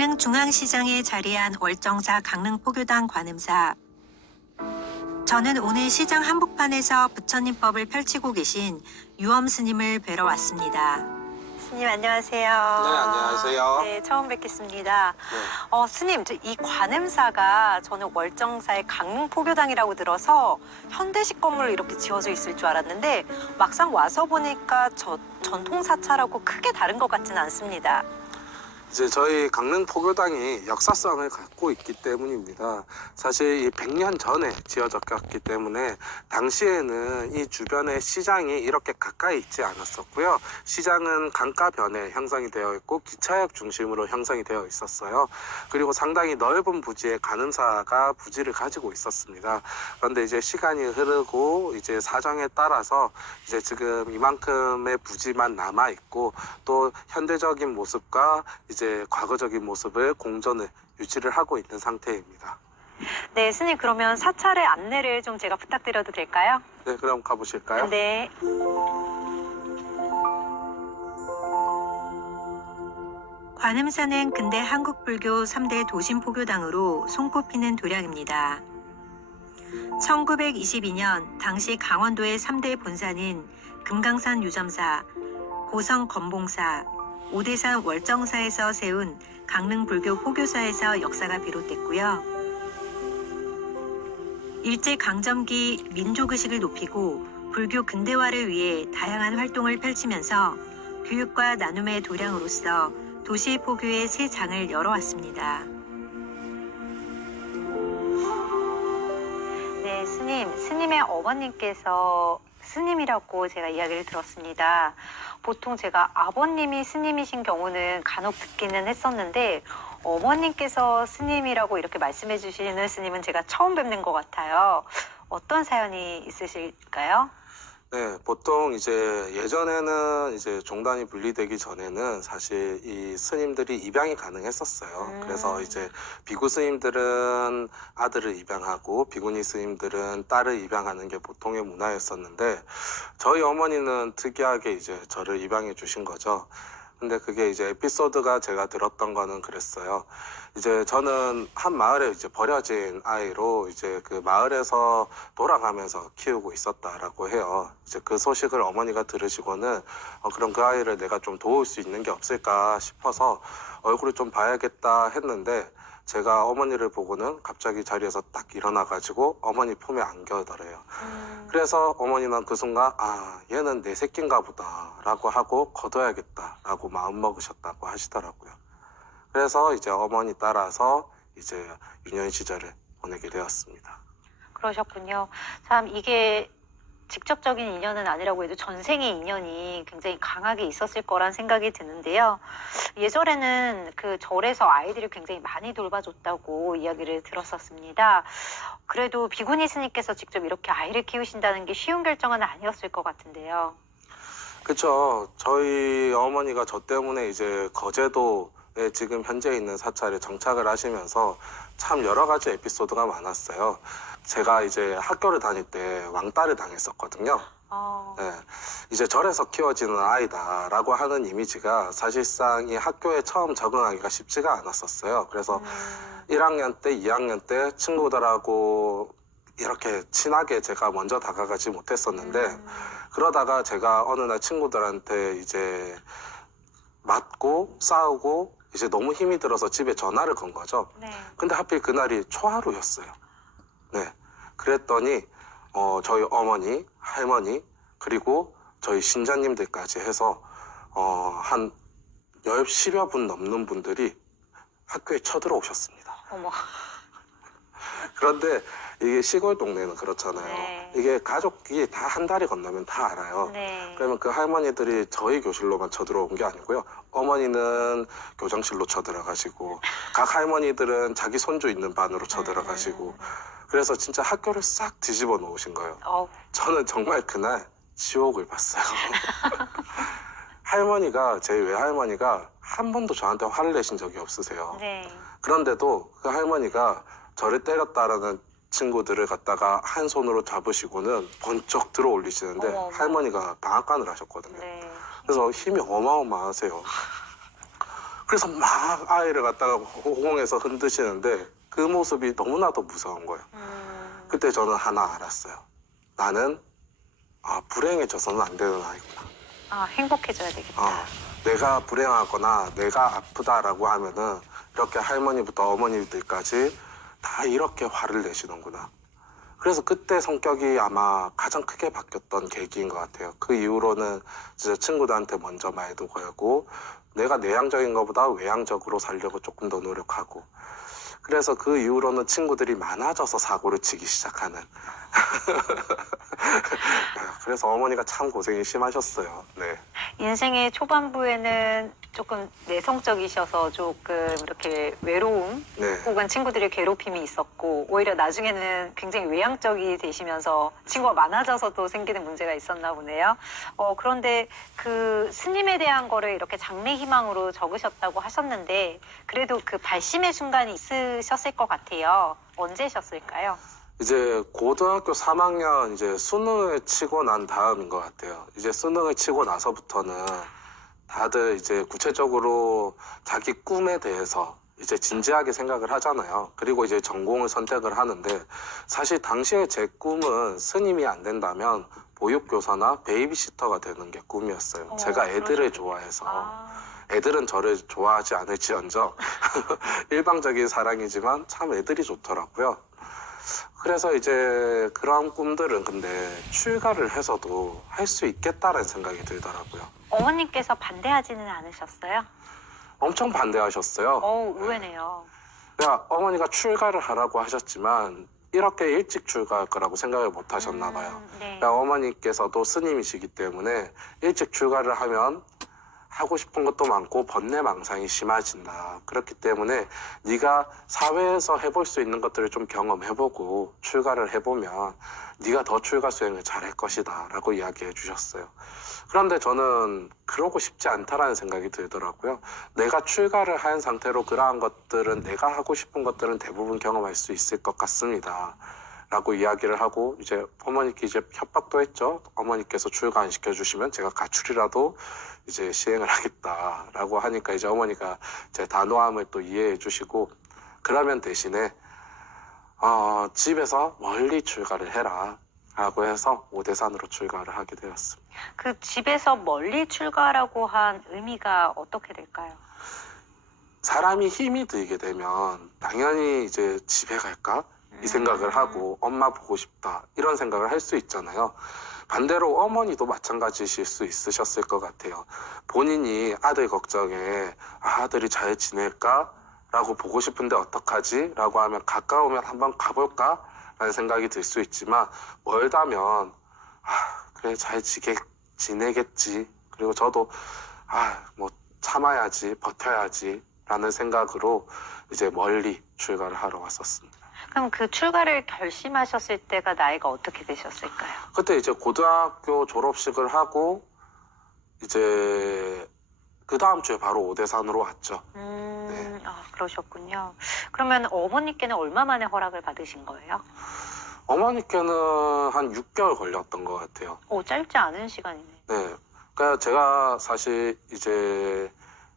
강릉중앙시장에 자리한 월정사 강릉포교당 관음사. 저는 오늘 시장 한복판에서 부처님법을 펼치고 계신 유엄 스님을 뵈러 왔습니다. 스님 안녕하세요. 네, 안녕하세요. 네, 처음 뵙겠습니다. 네. 스님, 이 관음사가 저는 월정사의 강릉포교당이라고 들어서 현대식 건물로 이렇게 지어져 있을 줄 알았는데 막상 와서 보니까 전통사찰하고 크게 다른 것 같지는 않습니다. 이제 저희 강릉 포교당이 역사성을 갖고 있기 때문입니다. 사실 이 100년 전에 지어졌기 때문에 당시에는 이 주변의 시장이 이렇게 가까이 있지 않았었고요. 시장은 강가변에 형성이 되어 있고 기차역 중심으로 형성이 되어 있었어요. 그리고 상당히 넓은 부지에 관음사가 부지를 가지고 있었습니다. 그런데 이제 시간이 흐르고 이제 사정에 따라서 이제 지금 이만큼의 부지만 남아 있고 또 현대적인 모습과 이제 과거적인 모습을 공존을 유지를 하고 있는 상태입니다. 네, 스님 그러면 사찰의 안내를 좀 제가 부탁드려도 될까요? 네, 그럼 가보실까요? 네. 관음사는 근대 한국불교 3대 도심포교당으로 손꼽히는 도량입니다. 1922년 당시 강원도의 3대 본사는 금강산 유점사, 고성 건봉사, 오대산 월정사에서 세운 강릉 불교 포교사에서 역사가 비롯됐고요. 일제강점기 민족의식을 높이고 불교 근대화를 위해 다양한 활동을 펼치면서 교육과 나눔의 도량으로서 도시 포교의 새 장을 열어왔습니다. 네, 스님의 어머님께서 스님이라고 제가 이야기를 들었습니다. 보통 제가 아버님이 스님이신 경우는 간혹 듣기는 했었는데 어머님께서 스님이라고 이렇게 말씀해 주시는 스님은 제가 처음 뵙는 것 같아요. 어떤 사연이 있으실까요? 네, 보통 이제 예전에는 이제 종단이 분리되기 전에는 사실 이 스님들이 입양이 가능했었어요. 그래서 이제 비구 스님들은 아들을 입양하고 비구니 스님들은 딸을 입양하는 게 보통의 문화였었는데 저희 어머니는 특이하게 이제 저를 입양해 주신 거죠. 근데 그게 이제 에피소드가 제가 들었던 거는 그랬어요. 이제 저는 한 마을에 이제 버려진 아이로 이제 그 마을에서 돌아가면서 키우고 있었다라고 해요. 이제 그 소식을 어머니가 들으시고는 그럼 그 아이를 내가 좀 도울 수 있는 게 없을까 싶어서 얼굴을 좀 봐야겠다 했는데 제가 어머니를 보고는 갑자기 자리에서 딱 일어나가지고 어머니 품에 안겨더래요. 그래서 어머니는 그 순간 얘는 내 새끼인가 보다 라고 하고 거둬야겠다 라고 마음먹으셨다고 하시더라고요. 그래서 이제 어머니 따라서 이제 유년 시절을 보내게 되었습니다. 그러셨군요. 참 이게 직접적인 인연은 아니라고 해도 전생의 인연이 굉장히 강하게 있었을 거란 생각이 드는데요. 예전에는 그 절에서 아이들을 굉장히 많이 돌봐줬다고 이야기를 들었었습니다. 그래도 비구니 스님께서 직접 이렇게 아이를 키우신다는 게 쉬운 결정은 아니었을 것 같은데요. 그쵸. 저희 어머니가 저 때문에 이제 거제도에 지금 현재 있는 사찰에 정착을 하시면서 참 여러 가지 에피소드가 많았어요. 제가 이제 학교를 다닐 때 왕따를 당했었거든요. 네, 이제 절에서 키워지는 아이다라고 하는 이미지가 사실상 이 학교에 처음 적응하기가 쉽지가 않았었어요. 그래서 1학년 때, 2학년 때 친구들하고 이렇게 친하게 제가 먼저 다가가지 못했었는데 그러다가 제가 어느 날 친구들한테 이제 맞고 싸우고 이제 너무 힘이 들어서 집에 전화를 건 거죠. 네. 근데 하필 그날이 초하루였어요. 네. 그랬더니 저희 어머니, 할머니 그리고 저희 신자님들까지 해서 한 10여 분 넘는 분들이 학교에 쳐들어오셨습니다. 어머. 그런데 이게 시골 동네는 그렇잖아요. 네. 이게 가족이 다 한 달이 건너면 다 알아요. 네. 그러면 그 할머니들이 저희 교실로만 쳐들어온 게 아니고요. 어머니는 교장실로 쳐들어가시고 각 할머니들은 자기 손주 있는 반으로 쳐들어가시고 그래서 진짜 학교를 싹 뒤집어 놓으신 거예요. 저는 정말 그날 지옥을 봤어요. 할머니가, 제 외할머니가 한 번도 저한테 화를 내신 적이 없으세요. 네. 그런데도 그 할머니가 저를 때렸다라는 친구들을 갖다가 한 손으로 잡으시고는 번쩍 들어 올리시는데 어머. 할머니가 방앗간을 하셨거든요. 네. 그래서 힘이 어마어마하세요. 그래서 막 아이를 갖다가 호공에서 흔드시는데 그 모습이 너무나도 무서운 거예요. 그때 저는 하나 알았어요. 나는 불행해져서는 안 되는 아이구나. 아, 행복해져야 되겠다. 내가 불행하거나 내가 아프다라고 하면은 이렇게 할머니부터 어머니들까지 다 이렇게 화를 내시는구나. 그래서 그때 성격이 아마 가장 크게 바뀌었던 계기인 것 같아요. 그 이후로는 진짜 친구들한테 먼저 말도 걸고 내가 내향적인 것보다 외향적으로 살려고 조금 더 노력하고, 그래서 그 이후로는 친구들이 많아져서 사고를 치기 시작하는. 그래서 어머니가 참 고생이 심하셨어요. 네. 인생의 초반부에는 조금 내성적이셔서 조금 이렇게 외로움 네. 혹은 친구들의 괴롭힘이 있었고, 오히려 나중에는 굉장히 외향적이 되시면서 친구가 많아져서도 생기는 문제가 있었나 보네요. 그런데 그 스님에 대한 거를 이렇게 장래 희망으로 적으셨다고 하셨는데, 그래도 그 발심의 순간이 있으셨을 것 같아요. 언제셨을까요? 이제 고등학교 3학년 이제 수능을 치고 난 다음인 것 같아요. 이제 수능을 치고 나서부터는 다들 이제 구체적으로 자기 꿈에 대해서 이제 진지하게 생각을 하잖아요. 그리고 이제 전공을 선택을 하는데, 사실 당시에 제 꿈은 스님이 안 된다면 보육교사나 베이비시터가 되는 게 꿈이었어요. 제가 애들을 좋아해서. 애들은 저를 좋아하지 않을지언정 일방적인 사랑이지만 참 애들이 좋더라고요. 그래서 이제 그런 꿈들은 근데 출가를 해서도 할 수 있겠다라는 생각이 들더라고요. 어머님께서 반대하지는 않으셨어요? 엄청 반대하셨어요. 의외네요. 그러니까 어머니가 출가를 하라고 하셨지만 이렇게 일찍 출가할 거라고 생각을 못 하셨나 봐요. 네. 그러니까 어머니께서도 스님이시기 때문에 일찍 출가를 하면 하고 싶은 것도 많고 번뇌망상이 심해진다. 그렇기 때문에 네가 사회에서 해볼 수 있는 것들을 좀 경험해보고 출가를 해보면 네가 더 출가 수행을 잘할 것이다 라고 이야기해 주셨어요. 그런데 저는 그러고 싶지 않다라는 생각이 들더라고요. 내가 출가를 한 상태로 그러한 것들은, 내가 하고 싶은 것들은 대부분 경험할 수 있을 것 같습니다 라고 이야기를 하고, 이제 어머니께 이제 협박도 했죠. 어머니께서 출가 안 시켜주시면 제가 가출이라도 이제 시행을 하겠다라고 하니까, 이제 어머니가 제 단호함을 또 이해해 주시고, 그러면 대신에 집에서 멀리 출가를 해라 라고 해서 오대산으로 출가를 하게 되었습니다. 그 집에서 멀리 출가라고 한 의미가 어떻게 될까요? 사람이 힘이 들게 되면 당연히 이제 집에 갈까? 이 생각을 하고 엄마 보고 싶다 이런 생각을 할 수 있잖아요. 반대로 어머니도 마찬가지실 수 있으셨을 것 같아요. 본인이 아들 걱정에 아들이 잘 지낼까? 라고 보고 싶은데 어떡하지? 라고 하면 가까우면 한번 가볼까? 라는 생각이 들 수 있지만, 멀다면 그래 잘 지내겠지. 그리고 저도 뭐 참아야지, 버텨야지 라는 생각으로 이제 멀리 출가를 하러 왔었습니다. 그럼 그 출가를 결심하셨을 때가 나이가 어떻게 되셨을까요? 그때 이제 고등학교 졸업식을 하고 이제 그 다음 주에 바로 오대산으로 왔죠. 네. 그러셨군요. 그러면 어머니께는 얼마 만에 허락을 받으신 거예요? 어머니께는 한 6개월 걸렸던 것 같아요. 짧지 않은 시간이네. 네. 그러니까 제가 사실 이제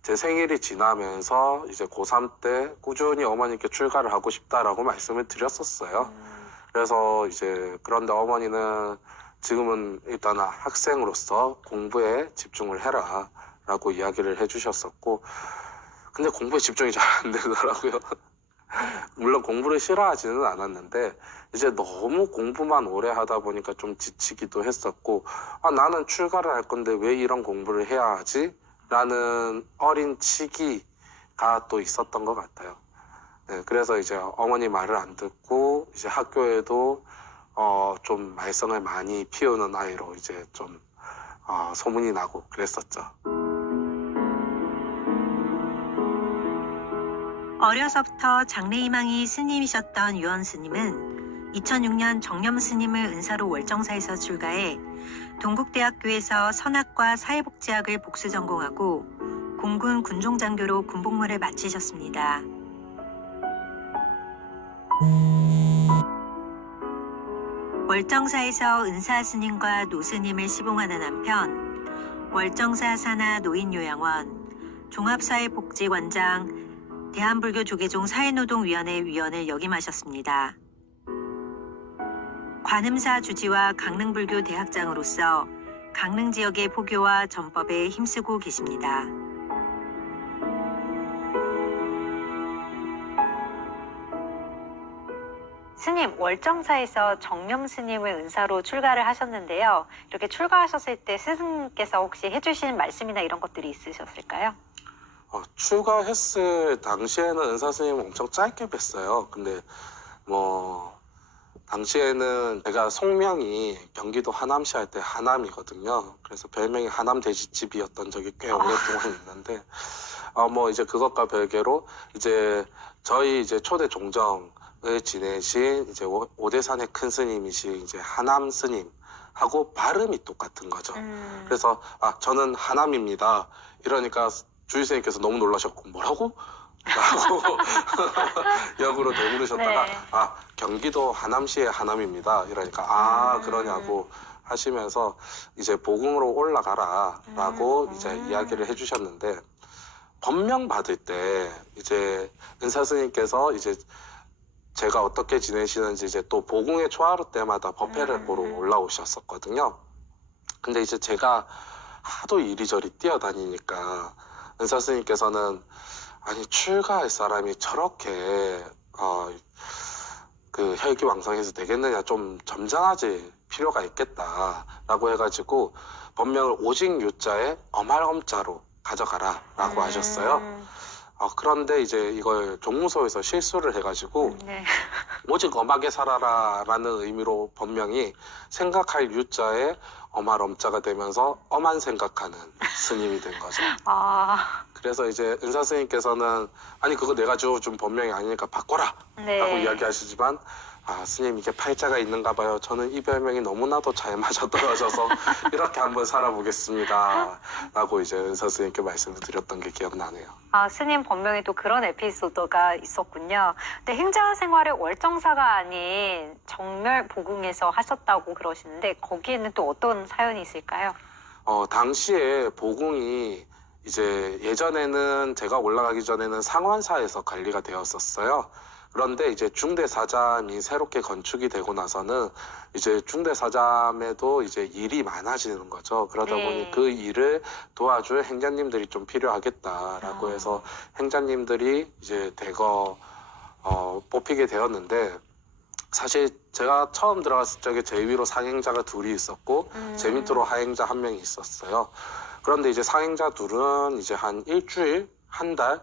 제 생일이 지나면서 이제 고3 때 꾸준히 어머니께 출가를 하고 싶다라고 말씀을 드렸었어요. 그래서 이제 그런데 어머니는 지금은 일단 학생으로서 공부에 집중을 해라 라고 이야기를 해주셨었고, 근데 공부에 집중이 잘 안 되더라고요. 물론 공부를 싫어하지는 않았는데 이제 너무 공부만 오래 하다 보니까 좀 지치기도 했었고, 나는 출가를 할 건데 왜 이런 공부를 해야 하지? 라는 어린 치기가 또 있었던 것 같아요. 네, 그래서 이제 어머니 말을 안 듣고 이제 학교에도 좀 말썽을 많이 피우는 아이로 이제 좀 소문이 나고 그랬었죠. 어려서부터 장래희망이 스님이셨던 유원 스님은 2006년 정념 스님을 은사로 월정사에서 출가해 동국대학교에서 선학과 사회복지학을 복수 전공하고 공군 군종장교로 군복무를 마치셨습니다. 월정사에서 은사 스님과 노 스님을 시봉하는 한편 월정사 산하 노인요양원, 종합사회복지관장, 대한불교조계종 사회노동위원회 위원을 역임하셨습니다. 관음사 주지와 강릉불교 대학장으로서 강릉 지역의 포교와 전법에 힘쓰고 계십니다. 스님, 월정사에서 정령 스님을 은사로 출가를 하셨는데요. 이렇게 출가하셨을 때 스승께서 혹시 해주신 말씀이나 이런 것들이 있으셨을까요? 출가했을 당시에는 은사 스님 엄청 짧게 뵀어요. 근데 뭐 당시에는 제가 속명이 경기도 하남시 할 때 하남이거든요. 그래서 별명이 하남 돼지집이었던 적이 꽤 오랫동안 있는데 뭐 이제 그것과 별개로 이제 저희 이제 초대 종정을 지내신 이제 오대산의 큰 스님이신 이제 하남 스님하고 발음이 똑같은 거죠. 그래서 저는 하남입니다. 이러니까 주의 선생님께서 너무 놀라셨고 뭐라고? 라고 역으로 되물으셨다가 네. 경기도 하남시의 하남입니다. 이러니까 그러냐고 하시면서 이제 보궁으로 올라가라 라고 이제 이야기를 해주셨는데 법명 받을 때 이제 은사 스님께서 이제 제가 어떻게 지내시는지 이제 또 보궁의 초하루 때마다 법회를 보러 올라오셨었거든요. 근데 이제 제가 하도 이리저리 뛰어다니니까 은사 스님께서는 아니 출가할 사람이 저렇게 그 혈기왕성해서 되겠느냐, 좀 점잖아질 필요가 있겠다라고 해가지고 법명을 오직 유자에 엄할엄자로 가져가라 라고 하셨어요. 그런데 이제 이걸 종무소에서 실수를 해가지고 네. 오직 엄하게 살아라 라는 의미로 법명이 생각할 유자에 엄할 엄자가 되면서 엄한 생각하는 스님이 된 거죠. 그래서 이제 은사 스님께서는 아니 그거 내가 지어준 법명이 아니니까 바꿔라 네. 라고 이야기하시지만 스님 이게 팔자가 있는가 봐요. 저는 이 별명이 너무나도 잘 맞아떨어져서 이렇게 한번 살아보겠습니다 라고 이제 은사 스님께 말씀을 드렸던 게 기억나네요. 스님 법명에 또 그런 에피소드가 있었군요. 근데 행자 생활을 월정사가 아닌 정멸 보궁에서 하셨다고 그러시는데 거기에는 또 어떤 사연이 있을까요? 당시에 보궁이 이제 예전에는 제가 올라가기 전에는 상원사에서 관리가 되었었어요. 그런데 이제 중대사잠이 새롭게 건축이 되고 나서는 이제 중대사잠에도 이제 일이 많아지는 거죠. 그러다 네. 보니 그 일을 도와줄 행자님들이 좀 필요하겠다라고 해서 행자님들이 이제 대거 뽑히게 되었는데 사실 제가 처음 들어갔을 적에 제 위로 상행자가 둘이 있었고 제 밑으로 하행자 한 명이 있었어요. 그런데 이제 상행자 둘은 이제 한 일주일, 한 달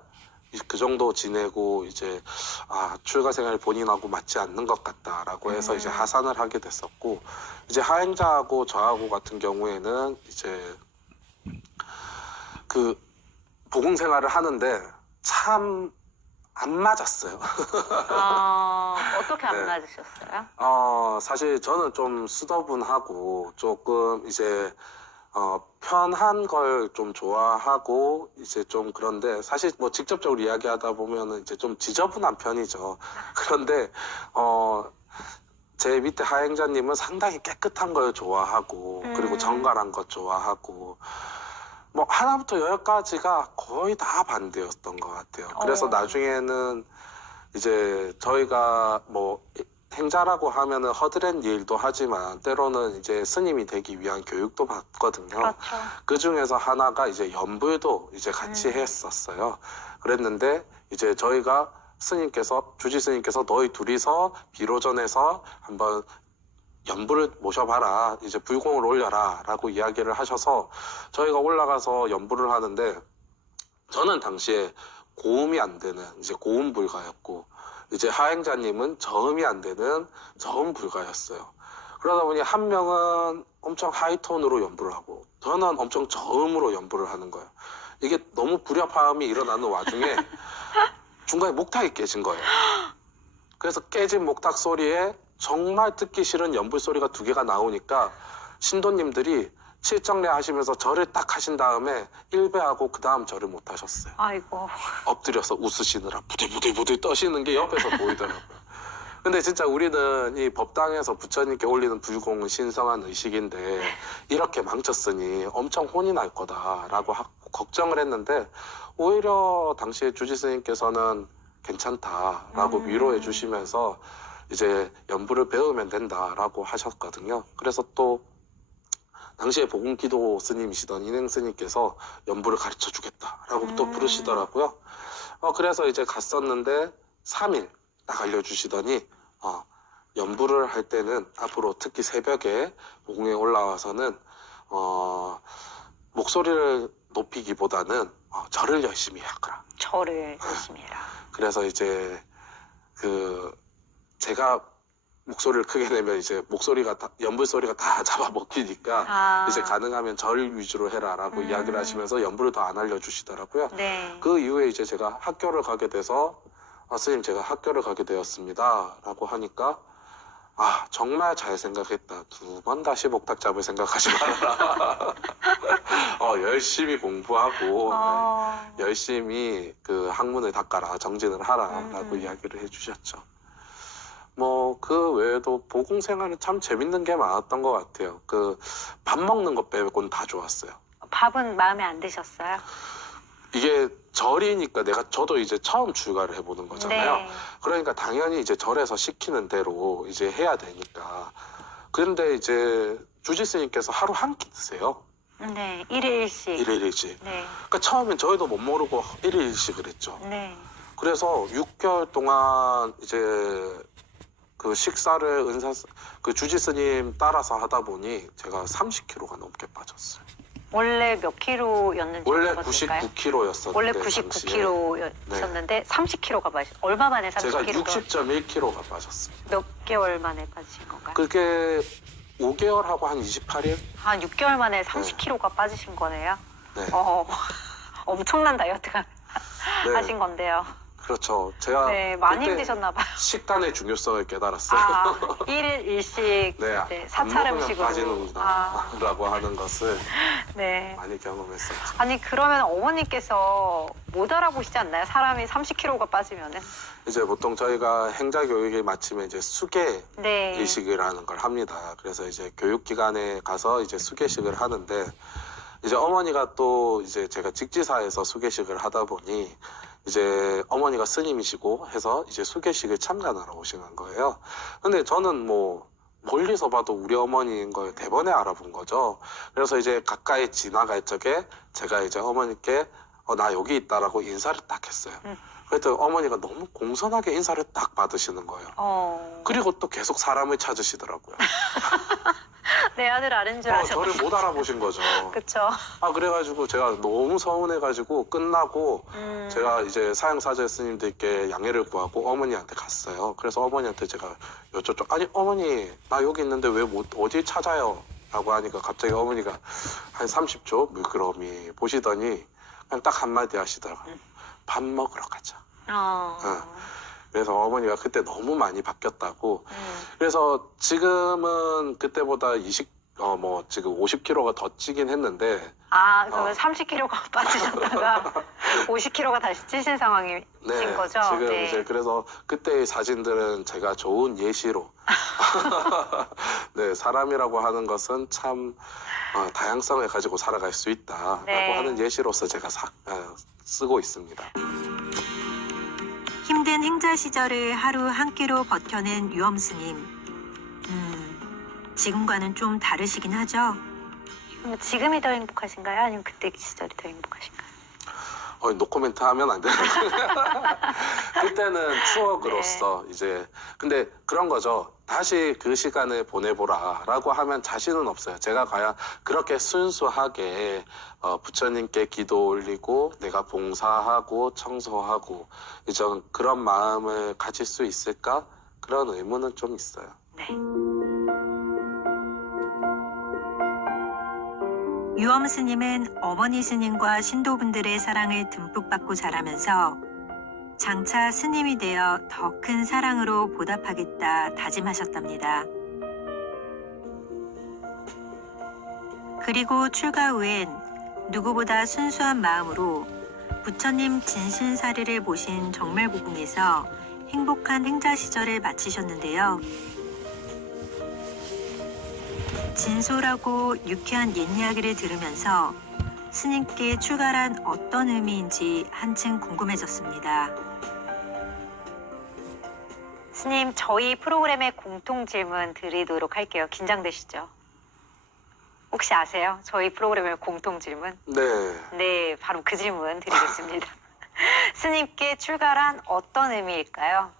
그 정도 지내고 이제 출가 생활 본인하고 맞지 않는 것 같다라고 해서 이제 하산을 하게 됐었고 이제 하행자하고 저하고 같은 경우에는 이제 그 보궁 생활을 하는데 참 안 맞았어요. 어떻게 안 네. 맞으셨어요? 사실 저는 좀 수더분하고 조금 이제 편한 걸 좀 좋아하고 이제 좀 그런데 사실 뭐 직접적으로 이야기하다 보면은 이제 좀 지저분한 편이죠. 그런데 제 밑에 하행자님은 상당히 깨끗한 걸 좋아하고 그리고 정갈한 것 좋아하고 뭐 하나부터 열까지가 거의 다 반대였던 것 같아요. 그래서 나중에는 이제 저희가 뭐 행자라고 하면은 허드렛 일도 하지만 때로는 이제 스님이 되기 위한 교육도 받거든요. 그렇죠. 그 중에서 하나가 이제 연불도 이제 같이 했었어요. 그랬는데 이제 저희가 주지 스님께서 너희 둘이서 비로전에서 한번 연불을 모셔봐라. 이제 불공을 올려라. 라고 이야기를 하셔서 저희가 올라가서 연불을 하는데 저는 당시에 고음이 안 되는 이제 고음 불가였고 이제 하행자님은 저음이 안 되는 저음 불가였어요. 그러다 보니 한 명은 엄청 하이톤으로 연불을 하고 저는 엄청 저음으로 연불을 하는 거예요. 이게 너무 불협화음이 일어나는 와중에 중간에 목탁이 깨진 거예요. 그래서 깨진 목탁 소리에 정말 듣기 싫은 연불 소리가 두 개가 나오니까 신도님들이 칠정례 하시면서 절을 딱 하신 다음에 일배하고 그 다음 절을 못 하셨어요. 아이고. 엎드려서 웃으시느라 부들부들 떠시는 게 옆에서 보이더라고요. 근데 진짜 우리는 이 법당에서 부처님께 올리는 불공은 신성한 의식인데 이렇게 망쳤으니 엄청 혼이 날 거다라고 걱정을 했는데 오히려 당시에 주지 스님께서는 괜찮다라고 위로해 주시면서 이제 연부를 배우면 된다라고 하셨거든요. 그래서 또 당시에 복음기도 스님이시던 인행 스님께서 연부를 가르쳐 주겠다라고 또 부르시더라고요. 그래서 이제 갔었는데 3일 딱 알려주시더니 연부를 할 때는 앞으로 특히 새벽에 복음에 올라와서는 목소리를 높이기보다는 절을 열심히 하거라. 절을 열심히 해라. 그래서 이제 제가 목소리를 크게 내면 이제 연불 소리가 다 잡아먹히니까 이제 가능하면 절 위주로 해라라고 이야기를 하시면서 연불을 더 안 알려주시더라고요. 네. 그 이후에 이제 제가 학교를 가게 돼서 스님 제가 학교를 가게 되었습니다라고 하니까 정말 잘 생각했다. 2번 다시 목탁 잡을 생각하지 말아라. 열심히 공부하고 열심히 그 학문을 닦아라, 정진을 하라라고 이야기를 해주셨죠. 그 외에도 보공 생활은 참 재밌는 게 많았던 것 같아요. 밥 먹는 것 빼고는 다 좋았어요. 밥은 마음에 안 드셨어요? 이게 절이니까 저도 이제 처음 출가를 해보는 거잖아요. 네. 그러니까 당연히 이제 절에서 시키는 대로 이제 해야 되니까. 그런데 이제 주지 스님께서 하루 한 끼 드세요. 네, 1일씩. 1일씩. 네. 그러니까 처음엔 저희도 못 모르고 1일씩을 했죠. 네. 그래서 6개월 동안 이제 그 식사를 그 주지 스님 따라서 하다 보니 제가 30kg가 넘게 빠졌어요. 원래 몇 킬로였는지 원래 여쭤볼까요? 99kg였었는데 원래 99kg였었는데 30kg가 빠지. 얼마 만에 제가 30kg가? 60.1kg가 빠졌습니다. 몇 개월 만에 빠지신 건가요? 그게 5개월하고 한 28일? 한 6개월 만에 30kg가 빠지신 거네요. 네. 엄청난 다이어트가 네. 하신 건데요. 그렇죠. 제가 네, 많이 그때 힘드셨나 봐요. 식단의 중요성을 깨달았어요. 1일 1식 네, 이제 안 사찰 먹으면 음식으로. 빠지는구나 라고 하는 것을 네. 많이 경험했었죠. 아니 그러면 어머니께서 못 알아보시지 않나요? 사람이 30kg가 빠지면은. 이제 보통 저희가 행자 교육이 마치면 이제 수계 네. 일식이라는 걸 합니다. 그래서 이제 교육기관에 가서 이제 수계식을 하는데 이제 어머니가 또 이제 제가 직지사에서 수계식을 하다 보니 이제 어머니가 스님이시고 해서 이제 수계식을 참관하러 오시는 거예요. 근데 저는 멀리서 봐도 우리 어머니인 걸 대번에 알아본 거죠. 그래서 이제 가까이 지나갈 적에 제가 이제 어머니께 나 여기 있다라고 인사를 딱 했어요. 그랬더니 어머니가 너무 공손하게 인사를 딱 받으시는 거예요. 그리고 또 계속 사람을 찾으시더라고요. 내 아들 아는 줄 아셨어요. 저를 못 알아보신 거죠. 그쵸. 그래가지고 제가 너무 서운해가지고 끝나고 제가 이제 사양사제 스님들께 양해를 구하고 어머니한테 갔어요. 그래서 어머니한테 제가 여쭤죠. 아니 어머니 나 여기 있는데 왜 어디 찾아요? 라고 하니까 갑자기 어머니가 한 30초 물끄러미 보시더니 그냥 딱 한마디 하시더라고요. 밥 먹으러 가자. 그래서 어머니가 그때 너무 많이 바뀌었다고. 그래서 지금은 그때보다 지금 50kg가 더 찌긴 했는데. 그러면 30kg가 빠지셨다가 50kg가 다시 찌신 상황이신 네, 거죠? 지금 네. 이제 그래서 그때의 사진들은 제가 좋은 예시로. 네, 사람이라고 하는 것은 참 다양성을 가지고 살아갈 수 있다라고 네. 하는 예시로서 제가 쓰고 있습니다. 힘든 행자 시절을 하루 한 끼로 버텨낸 유엄 스님. 지금과는 좀 다르시긴 하죠. 그럼 지금이 더 행복하신가요? 아니면 그때 시절이 더 행복하신가요? 노코멘트 하면 안 되는 그때는 추억으로서 이제 근데 그런 거죠. 다시 그 시간을 보내보라라고 하면 자신은 없어요. 제가 과연 그렇게 순수하게 부처님께 기도 올리고 내가 봉사하고 청소하고 이제 그런 마음을 가질 수 있을까? 그런 의문은 좀 있어요. 네. 유엄 스님은 어머니 스님과 신도분들의 사랑을 듬뿍 받고 자라면서 장차 스님이 되어 더 큰 사랑으로 보답하겠다 다짐하셨답니다. 그리고 출가 후엔 누구보다 순수한 마음으로 부처님 진신사리를 모신 정말고궁에서 행복한 행자 시절을 마치셨는데요. 진솔하고 유쾌한 옛 이야기를 들으면서 스님께 출가란 어떤 의미인지 한층 궁금해졌습니다. 스님, 저희 프로그램의 공통 질문 드리도록 할게요. 긴장되시죠? 혹시 아세요? 저희 프로그램의 공통 질문? 네. 네, 바로 그 질문 드리겠습니다. 스님께 출가란 어떤 의미일까요?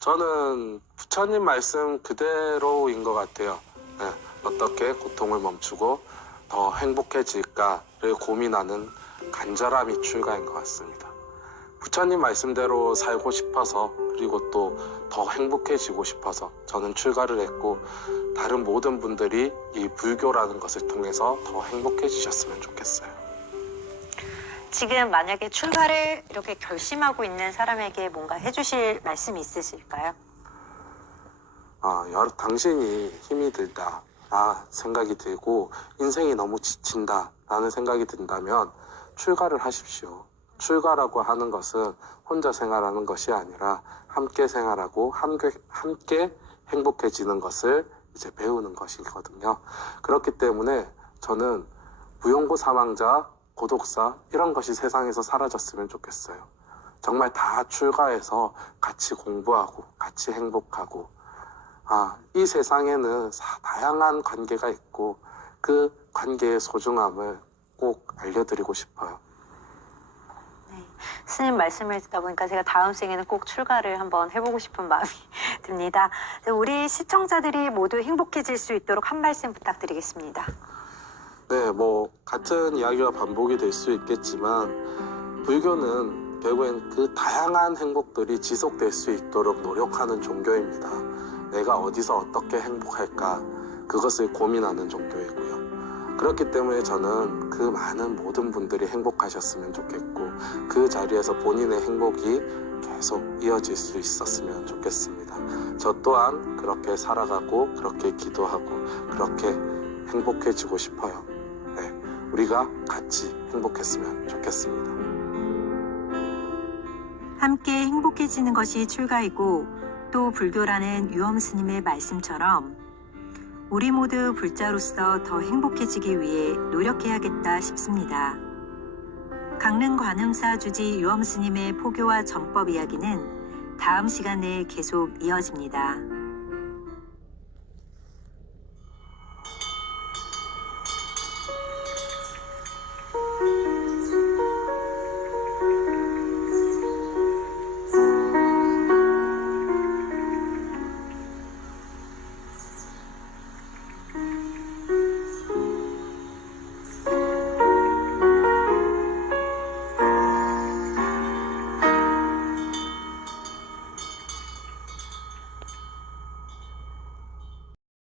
저는 부처님 말씀 그대로인 것 같아요. 네, 어떻게 고통을 멈추고 더 행복해질까를 고민하는 간절함이 출가인 것 같습니다. 부처님 말씀대로 살고 싶어서 그리고 또 더 행복해지고 싶어서 저는 출가를 했고 다른 모든 분들이 이 불교라는 것을 통해서 더 행복해지셨으면 좋겠어요. 지금 만약에 출가를 이렇게 결심하고 있는 사람에게 뭔가 해주실 말씀이 있으실까요? 당신이 힘이 들다 생각이 들고 인생이 너무 지친다 라는 생각이 든다면 출가를 하십시오. 출가라고 하는 것은 혼자 생활하는 것이 아니라 함께 생활하고 함께 행복해지는 것을 이제 배우는 것이거든요. 그렇기 때문에 저는 무용고 사망자, 고독사 이런 것이 세상에서 사라졌으면 좋겠어요. 정말 다 출가해서 같이 공부하고 같이 행복하고 이 세상에는 다양한 관계가 있고 그 관계의 소중함을 꼭 알려드리고 싶어요. 스님 말씀을 듣다 보니까 제가 다음 생에는 꼭 출가를 한번 해보고 싶은 마음이 듭니다. 우리 시청자들이 모두 행복해질 수 있도록 한 말씀 부탁드리겠습니다. 네, 같은 이야기가 반복이 될 수 있겠지만 불교는 결국엔 그 다양한 행복들이 지속될 수 있도록 노력하는 종교입니다. 내가 어디서 어떻게 행복할까 그것을 고민하는 종교이고요. 그렇기 때문에 저는 그 많은 모든 분들이 행복하셨으면 좋겠고 그 자리에서 본인의 행복이 계속 이어질 수 있었으면 좋겠습니다. 저 또한 그렇게 살아가고 그렇게 기도하고 그렇게 행복해지고 싶어요. 네, 우리가 같이 행복했으면 좋겠습니다. 함께 행복해지는 것이 출가이고 또 불교라는 유엄 스님의 말씀처럼 우리 모두 불자로서 더 행복해지기 위해 노력해야겠다 싶습니다. 강릉 관음사 주지 유엄 스님의 포교와 전법 이야기는 다음 시간에 계속 이어집니다.